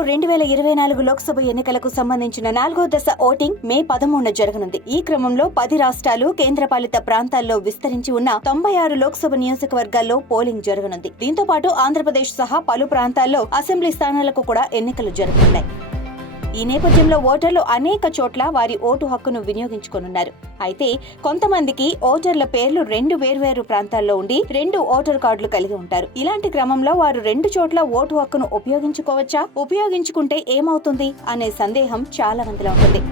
భారతదేశంలో 2024 లోక్సభ ఎన్నికలకు సంబంధించిన 4వ దశ ఓటింగ్ మే 13న జరగనుంది. ఈ క్రమంలో 10 రాష్ట్రాలు, కేంద్రపాలిత ప్రాంతాల్లో విస్తరించి ఉన్న 96 లోక్సభ నియోజకవర్గాల్లో పోలింగ్ జరగనుంది. దీంతో పాటు ఆంధ్రప్రదేశ్ సహా పలు ప్రాంతాల్లో అసెంబ్లీ స్థానాలకు కూడా ఎన్నికలు జరగనున్నాయి. ఈ నేపథ్యంలో ఓటర్లు అనేక చోట్ల వారి ఓటు హక్కును వినియోగించుకోనున్నారు. అయితే కొంతమందికి ఓటర్ల పేర్లు 2 వేర్వేరు ప్రాంతాల్లో ఉండి 2 ఓటర్ కార్డులు కలిగి ఉంటారు. ఇలాంటి క్రమంలో వారు 2 చోట్ల ఓటు హక్కును ఉపయోగించుకోవచ్చా? ఉపయోగించుకుంటే ఏమవుతుంది అనే సందేహం చాలా మందిలో ఉంటుంది.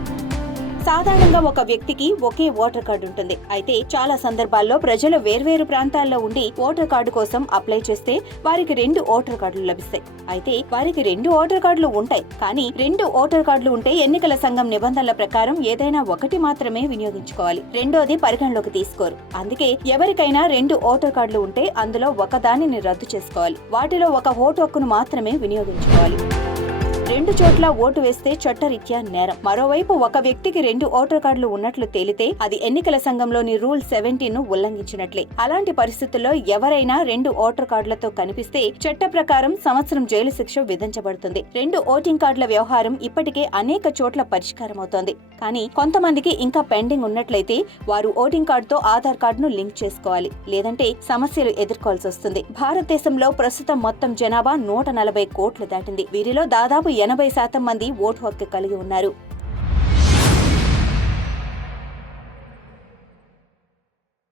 సాధారణంగా ఒక వ్యక్తికి ఒకే ఓటర్ కార్డు ఉంటుంది. అయితే చాలా సందర్భాల్లో ప్రజలు వేర్వేరు ప్రాంతాల్లో ఉండి ఓటర్ కార్డు కోసం అప్లై చేస్తే వారికి 2 ఓటర్ కార్డులు లభిస్తాయి. అయితే వారికి 2 ఓటర్ కార్డులు ఉంటాయి, కానీ 2 ఓటర్ కార్డులు ఉంటే ఎన్నికల సంఘం నిబంధనల ప్రకారం ఏదైనా ఒకటి మాత్రమే వినియోగించుకోవాలి. రెండోది పరిగణలోకి తీసుకోరు. అందుకే ఎవరికైనా 2 ఓటర్ కార్డులు ఉంటే అందులో ఒకదానిని రద్దు చేసుకోవాలి. వాటిలో ఒక ఓటు హక్కును మాత్రమే వినియోగించుకోవాలి. 2 చోట్ల ఓటు వేస్తే చట్టరీత్యా నేరం. మరోవైపు ఒక వ్యక్తికి 2 ఓటర్ కార్డులు ఉన్నట్లు తేలితే అది ఎన్నికల సంఘంలోని రూల్ 17ను ఉల్లంఘించినట్లే. అలాంటి పరిస్థితుల్లో ఎవరైనా 2 ఓటర్ కార్డులతో కనిపిస్తే చట్ట ప్రకారం సంవత్సరం జైలు శిక్ష విధించబడుతుంది. 2 ఓటింగ్ కార్డుల వ్యవహారం ఇప్పటికే అనేక చోట్ల పరిష్కారమవుతోంది. కానీ కొంతమందికి ఇంకా పెండింగ్ ఉన్నట్లయితే వారు ఓటింగ్ కార్డుతో ఆధార్ కార్డును లింక్ చేసుకోవాలి. లేదంటే సమస్యలు ఎదుర్కోవాల్సి వస్తుంది. భారతదేశంలో ప్రస్తుతం మొత్తం జనాభా 140 కోట్లు దాటింది. వీరిలో దాదాపు 80% మంది ఓటు హక్కు కలిగి ఉన్నారు.